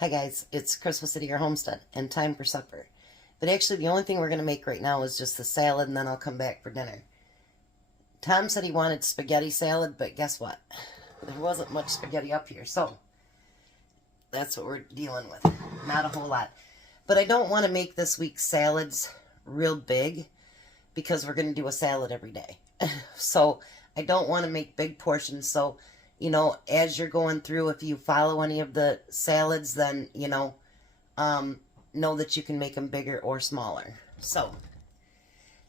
Hi guys, it's Christmas at your homestead and time for supper. But actually the only thing we're going to make right now is just the salad and then I'll come back for dinner. Tom said he wanted spaghetti salad, but guess what? There wasn't much spaghetti up here, so that's what we're dealing with. Not a whole lot. But I don't want to make this week's salads real big because we're going to do a salad every day. So I don't want to make big portions, so as you're going through, if you follow any of the salads, then, know that you can make them bigger or smaller. So,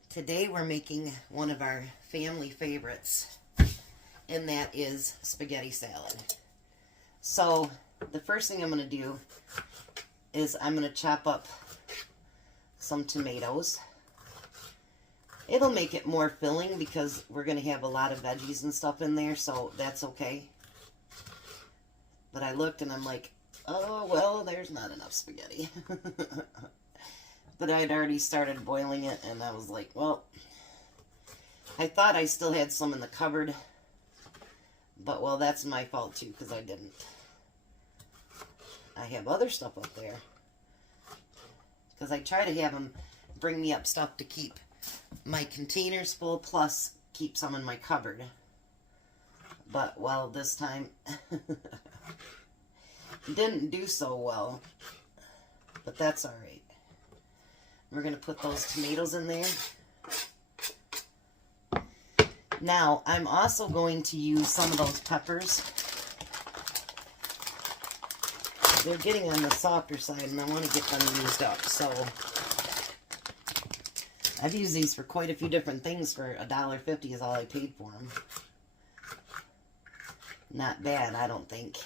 today we're making one of our family favorites, and that is spaghetti salad. So, the first thing I'm going to do is I'm going to chop up some tomatoes. It'll make it more filling because we're going to have a lot of veggies and stuff in there, so that's okay. But I looked and I'm like, oh, well, there's not enough spaghetti. But I'd already started boiling it, and I was like, well, I thought I still had some in the cupboard. But, well, that's my fault, too, because I didn't. I have other stuff up there. Because I try to have them bring me up stuff to keep my containers full, plus keep some in my cupboard. But, well, this time didn't do so well. But that's alright. We're going to put those tomatoes in there. Now, I'm also going to use some of those peppers. They're getting on the softer side, and I want to get them used up, so I've used these for quite a few different things. For $1.50 is all I paid for them. Not bad, I don't think.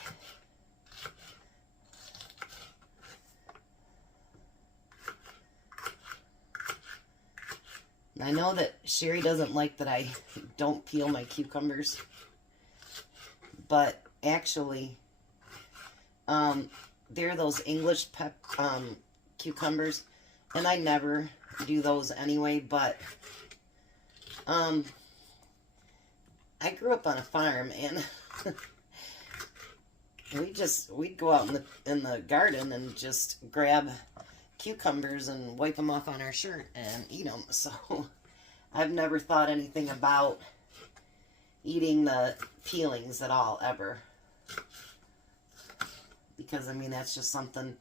I know that Sherry doesn't like that I don't peel my cucumbers, but actually, they're those English cucumbers, and I never do those anyway, but I grew up on a farm, and we'd go out in the garden and just grab cucumbers and wipe them off on our shirt and eat them. So I've never thought anything about eating the peelings at all, ever. Because, I mean, that's just something,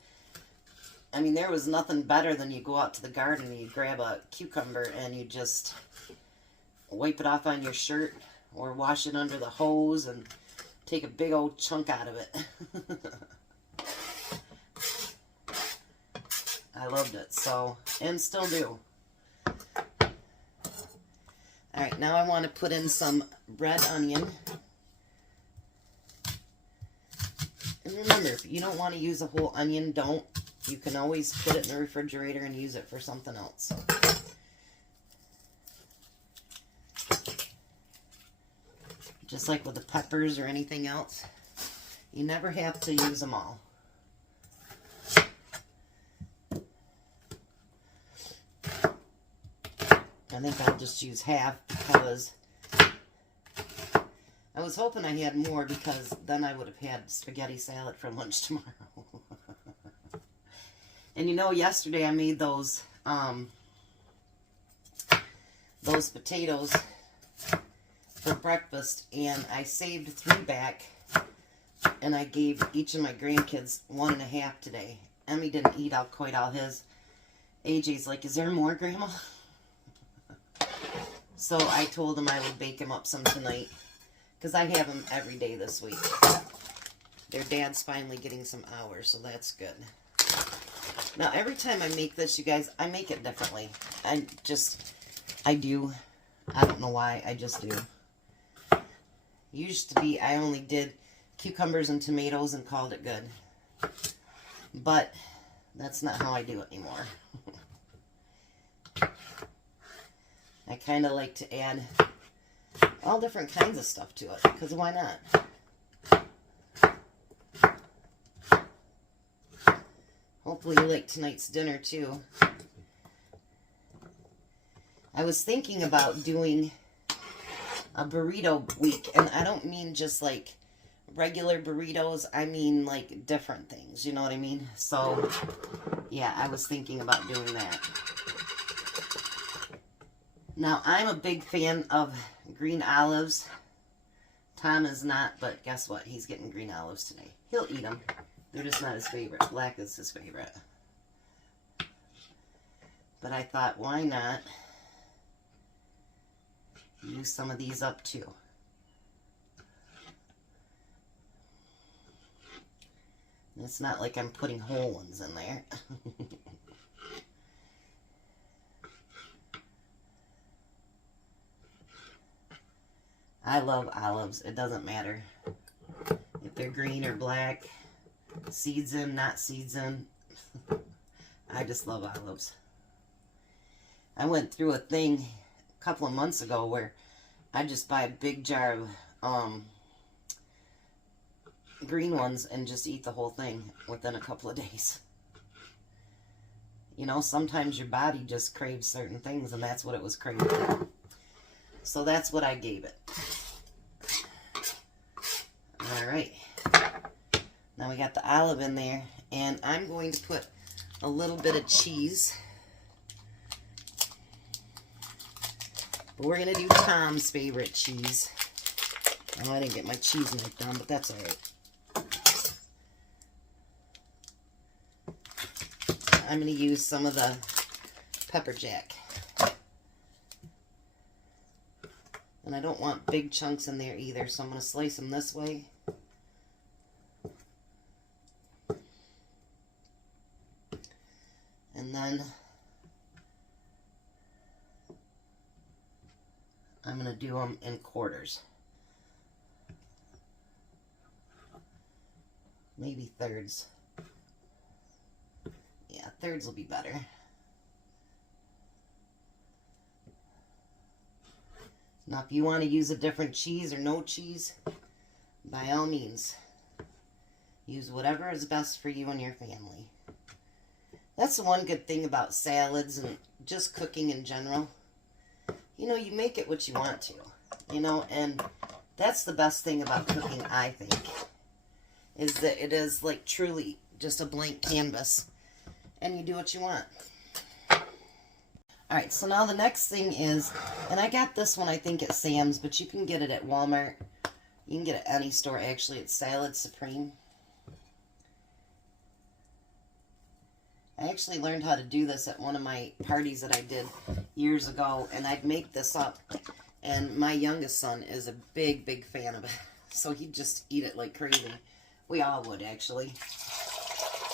I mean, there was nothing better than you go out to the garden and you grab a cucumber and you just wipe it off on your shirt or wash it under the hose and take a big old chunk out of it. I loved it, so, and still do. Alright, now I want to put in some red onion. And remember, if you don't want to use a whole onion, don't. You can always put it in the refrigerator and use it for something else. Just like with the peppers or anything else, you never have to use them all. I think I'll just use half because I was hoping I had more, because then I would have had spaghetti salad for lunch tomorrow. And yesterday I made those potatoes for breakfast, and I saved 3 back, and I gave each of my grandkids 1.5 today. Emmy didn't eat out quite all his. AJ's like, is there more, Grandma? So I told him I would bake him up some tonight, because I have them every day this week. Their dad's finally getting some hours, so that's good. Now, every time I make this, you guys, I make it differently. I do. I don't know why, I just do. Used to be, I only did cucumbers and tomatoes and called it good. But that's not how I do it anymore. I kind of like to add all different kinds of stuff to it, because why not? Hopefully you like tonight's dinner too. I was thinking about doing a burrito week, and I don't mean just like regular burritos. I mean, like, different things. You know what I mean? So, yeah, I was thinking about doing that. Now, I'm a big fan of green olives. Tom is not, but guess what? He's getting green olives today. He'll eat them. They're just not his favorite. Black is his favorite. But I thought, why not use some of these up too? It's not like I'm putting whole ones in there. I love olives. It doesn't matter if they're green or black, seeds in, not seeds in. I just love olives. I went through a thing a couple of months ago where I just buy a big jar of green ones and just eat the whole thing within a couple of days. You know, sometimes your body just craves certain things, and that's what it was craving. So that's what I gave it. Alright. Now we got the olive in there, and I'm going to put a little bit of cheese. But we're going to do Tom's favorite cheese. Oh, I didn't get my cheese knife down, but that's alright. I'm going to use some of the pepper jack. And I don't want big chunks in there either, so I'm going to slice them this way. And then I'm going to do them in quarters. Maybe thirds. Yeah, thirds will be better. Now, if you want to use a different cheese or no cheese, by all means, use whatever is best for you and your family. That's the one good thing about salads and just cooking in general. You know, you make it what you want to, you know, and that's the best thing about cooking, I think, is that it is like truly just a blank canvas, and you do what you want. Alright, so now the next thing is, and I got this one I think at Sam's, but you can get it at Walmart. You can get it at any store actually. It's Salad Supreme. I actually learned how to do this at one of my parties that I did years ago, and I'd make this up, and my youngest son is a big, big fan of it, so he'd just eat it like crazy. We all would, actually.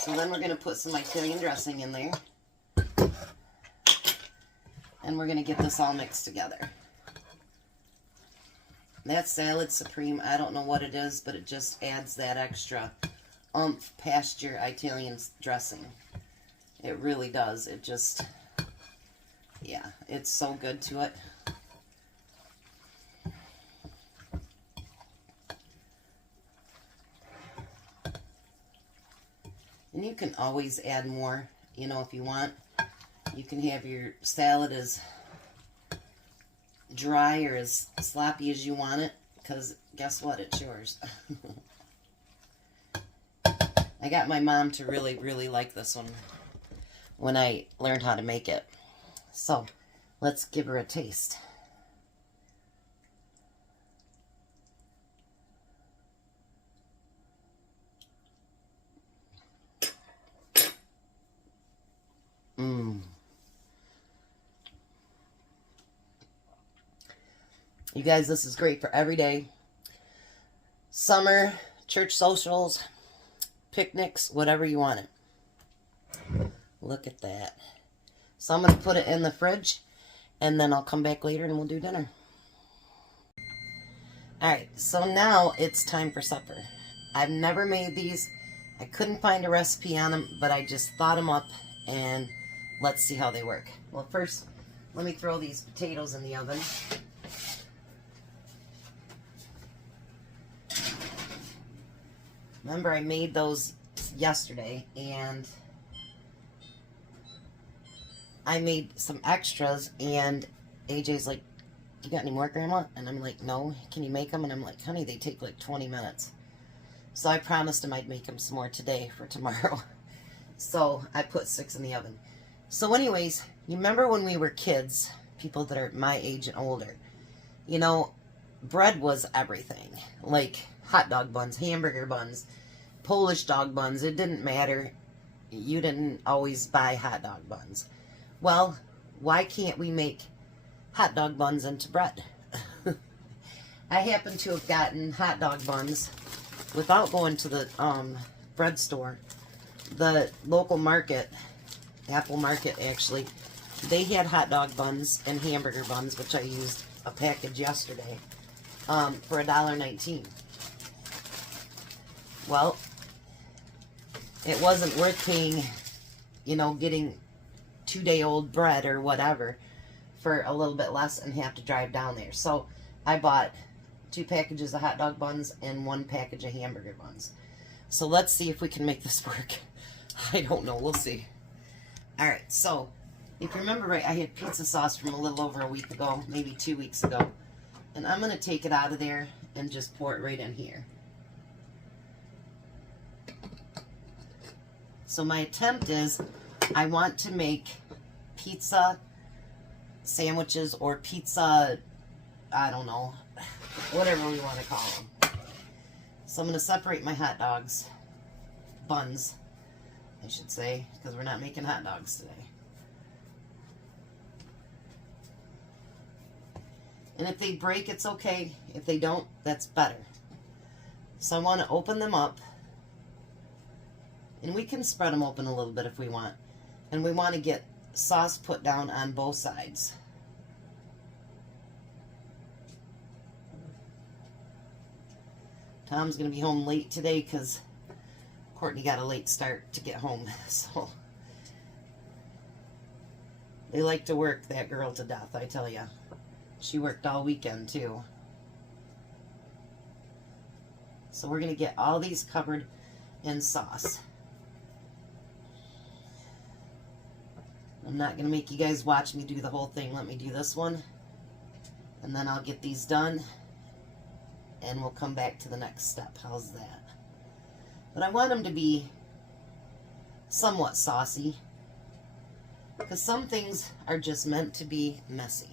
So then we're going to put some Italian dressing in there, and we're going to get this all mixed together. That's Salad Supreme. I don't know what it is, but it just adds that extra oomph past your Italian dressing. It really does. It just, yeah, it's so good to it. And you can always add more, you know, if you want. You can have your salad as dry or as sloppy as you want it, because guess what? It's yours. I got my mom to really, really like this one when I learned how to make it. So, let's give her a taste. You guys, this is great for every day. Summer, church socials, picnics, whatever you want it. Look at that. So I'm going to put it in the fridge, and then I'll come back later and we'll do dinner. Alright, so now it's time for supper. I've never made these. I couldn't find a recipe on them, but I just thought them up, and let's see how they work. Well, first, let me throw these potatoes in the oven. Remember, I made those yesterday, and I made some extras, and AJ's like, you got any more, Grandma? And I'm like, no. Can you make them? And I'm like, honey, they take like 20 minutes. So I promised him I'd make him some more today for tomorrow. So I put 6 in the oven. So anyways, you remember when we were kids, people that are my age and older, you know, bread was everything. Like hot dog buns, hamburger buns, Polish dog buns. It didn't matter. You didn't always buy hot dog buns. Well, why can't we make hot dog buns into bread? I happen to have gotten hot dog buns without going to the bread store. The local market, Apple Market actually, they had hot dog buns and hamburger buns, which I used a package yesterday, for $1.19. Well, it wasn't worth paying, you know, getting 2-day-old bread or whatever for a little bit less and have to drive down there. So I bought 2 packages of hot dog buns and 1 package of hamburger buns. So let's see if we can make this work. I don't know. We'll see. Alright, so if you remember right, I had pizza sauce from a little over a week ago, maybe 2 weeks ago. And I'm going to take it out of there and just pour it right in here. So my attempt is, I want to make pizza sandwiches or pizza, I don't know, whatever we want to call them. So I'm going to separate my hot dogs, buns, I should say, because we're not making hot dogs today. And if they break, it's okay. If they don't, that's better. So I want to open them up. And we can spread them open a little bit if we want. And we want to get sauce put down on both sides. Tom's going to be home late today because Courtney got a late start to get home. So they like to work that girl to death, I tell ya. She worked all weekend too. So we're going to get all these covered in sauce. I'm not going to make you guys watch me do the whole thing. Let me do this one. And then I'll get these done. And we'll come back to the next step. How's that? But I want them to be somewhat saucy. Because some things are just meant to be messy.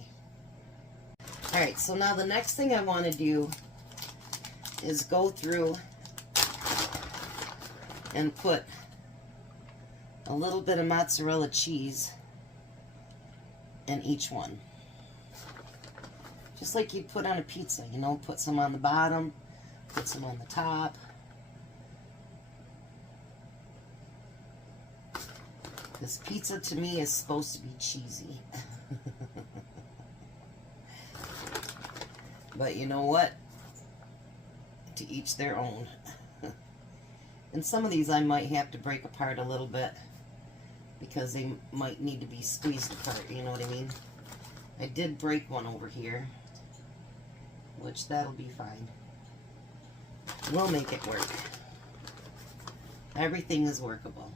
Alright, so now the next thing I want to do is go through and put a little bit of mozzarella cheese in each one. Just like you'd put on a pizza, you know, put some on the bottom, put some on the top. This pizza to me is supposed to be cheesy. But you know what? To each their own. And some of these I might have to break apart a little bit because they might need to be squeezed apart, you know what I mean? I did break one over here, which that'll be fine. We'll make it work. Everything is workable.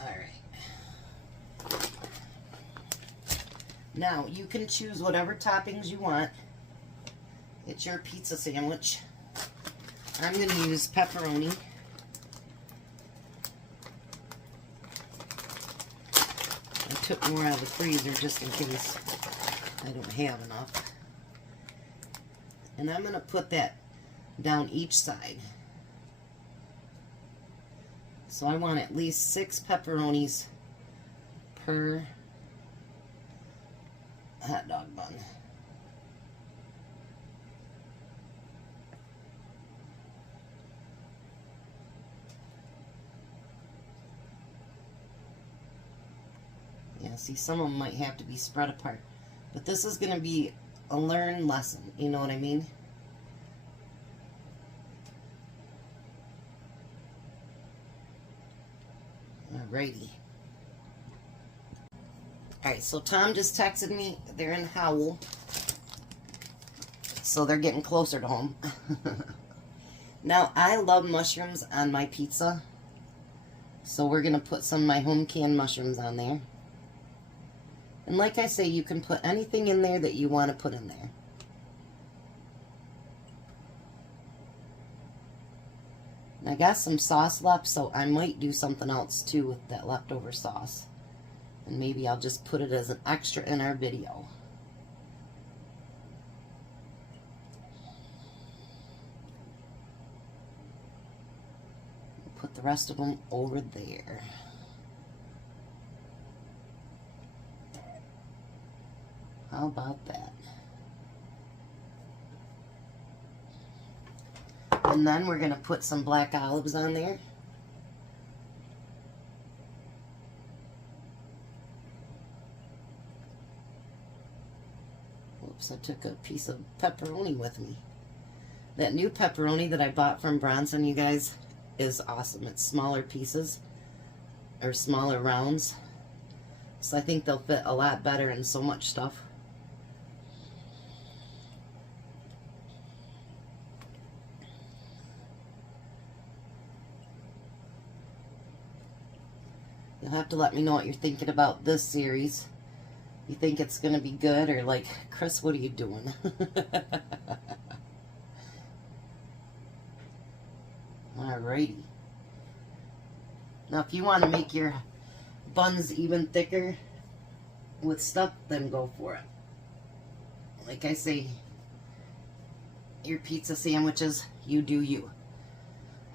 Alright. Now, you can choose whatever toppings you want. It's your pizza sandwich. I'm going to use pepperoni. I took more out of the freezer just in case I don't have enough. And I'm going to put that down each side. So I want at least 6 pepperonis per hot dog bun. Yeah, see, some of them might have to be spread apart. But this is going to be a learned lesson, you know what I mean? Alrighty. Alright, so Tom just texted me. They're in Howell. So they're getting closer to home. Now, I love mushrooms on my pizza. So we're going to put some of my home canned mushrooms on there. And like I say, you can put anything in there that you want to put in there. I got some sauce left, so I might do something else too with that leftover sauce. And maybe I'll just put it as an extra in our video. Put the rest of them over there. How about that? And then we're going to put some black olives on there. Oops, I took a piece of pepperoni with me. That new pepperoni that I bought from Bronson, you guys, is awesome. It's smaller pieces, or smaller rounds. So I think they'll fit a lot better in so much stuff. You'll have to let me know what you're thinking about this series. You think it's going to be good, or like, Chris, what are you doing? Alrighty. Now, if you want to make your buns even thicker with stuff, then go for it. Like I say, your pizza sandwiches, you do you.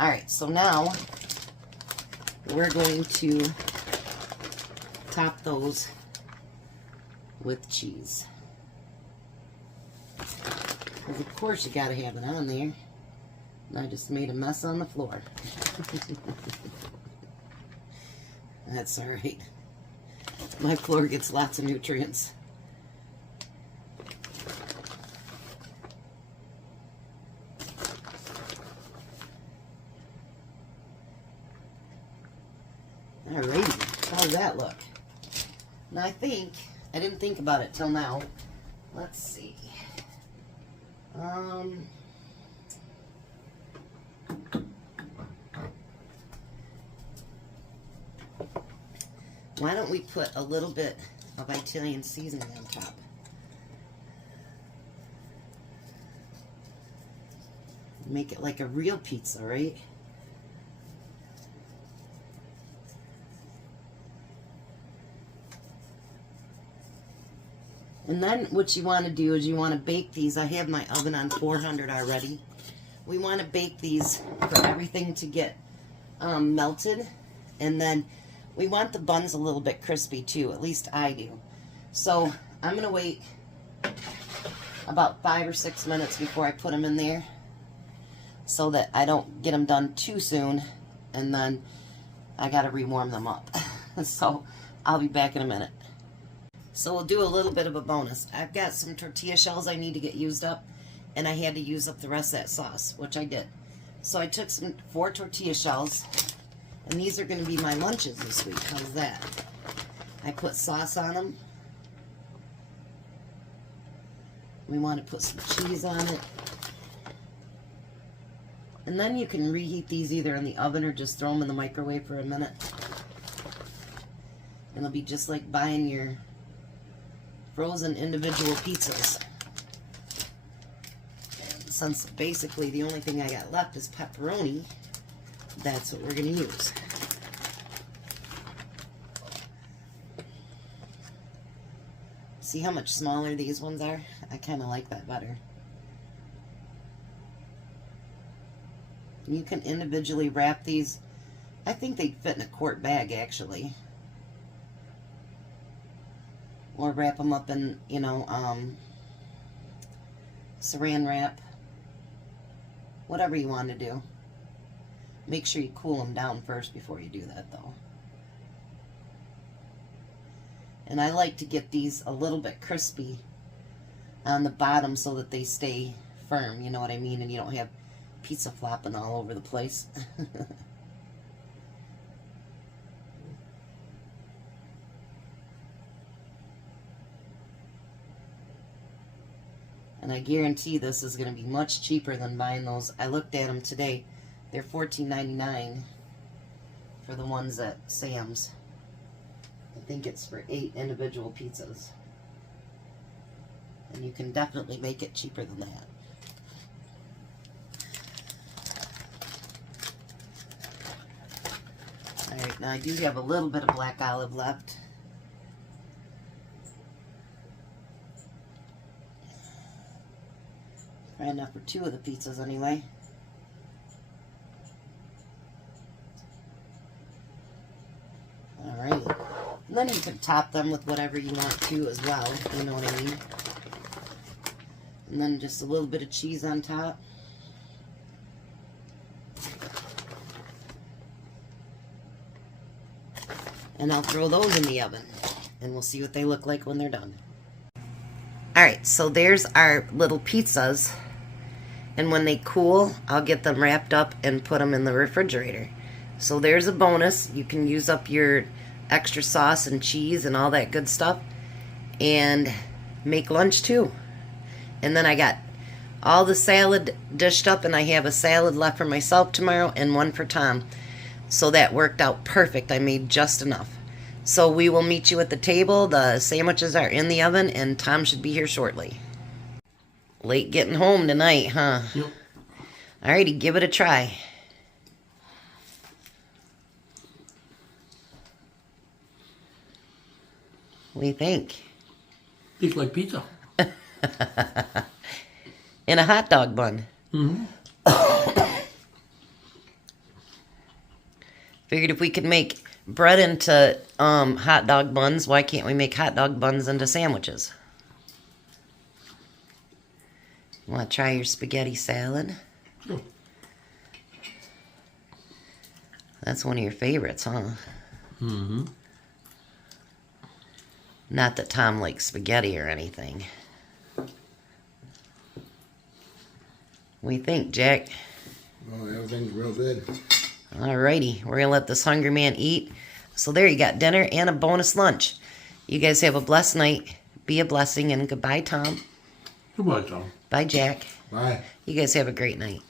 Alright, so now we're going to top those with cheese. Because of course you gotta have it on there. And I just made a mess on the floor. That's alright. My floor gets lots of nutrients. Alrighty, how does that look? Now I think, I didn't think about it till now. Let's see. Why don't we put a little bit of Italian seasoning on top? Make it like a real pizza, right? And then what you want to do is you want to bake these. I have my oven on 400 already. We want to bake these for everything to get melted. And then we want the buns a little bit crispy too. At least I do. So I'm going to wait about 5 or 6 minutes before I put them in there, so that I don't get them done too soon. And then I got to rewarm them up. So I'll be back in a minute. So we'll do a little bit of a bonus. I've got some tortilla shells I need to get used up, and I had to use up the rest of that sauce, which I did. So I took 4 tortilla shells, and these are going to be my lunches this week. How's that? I put sauce on them. We want to put some cheese on it. And then you can reheat these either in the oven or just throw them in the microwave for a minute. And it'll be just like buying your frozen individual pizzas. And since basically the only thing I got left is pepperoni, that's what we're going to use. See how much smaller these ones are? I kind of like that better. You can individually wrap these. I think they fit in a quart bag, actually. Or wrap them up in, you know, saran wrap. Whatever you want to do. Make sure you cool them down first before you do that, though. And I like to get these a little bit crispy on the bottom so that they stay firm, you know what I mean? And you don't have pizza flopping all over the place. And I guarantee this is going to be much cheaper than buying those. I looked at them today. They're $14.99 for the ones at Sam's. I think it's for 8 individual pizzas. And you can definitely make it cheaper than that. Alright, now I do have a little bit of black olive left. Probably enough for 2 of the pizzas anyway. Alright. And then you can top them with whatever you want to as well, you know what I mean. And then just a little bit of cheese on top. And I'll throw those in the oven. And we'll see what they look like when they're done. Alright, so there's our little pizzas. And when they cool, I'll get them wrapped up and put them in the refrigerator. So there's a bonus. You can use up your extra sauce and cheese and all that good stuff. And make lunch too. And then I got all the salad dished up, and I have a salad left for myself tomorrow and one for Tom. So that worked out perfect. I made just enough. So we will meet you at the table. The sandwiches are in the oven, and Tom should be here shortly. Late getting home tonight, huh? Yep. Alrighty, give it a try. What do you think? Tastes like pizza. In a hot dog bun. Mm-hmm. Figured if we could make bread into hot dog buns, why can't we make hot dog buns into sandwiches? Want to try your spaghetti salad? Sure. That's one of your favorites, huh? Mm-hmm. Not that Tom likes spaghetti or anything. What do you think, Jack? Oh, everything's real good. Alrighty, we're going to let this hungry man eat. So there you got dinner and a bonus lunch. You guys have a blessed night. Be a blessing, and goodbye, Tom. Goodbye, Tom. Bye, Jack. Bye. You guys have a great night.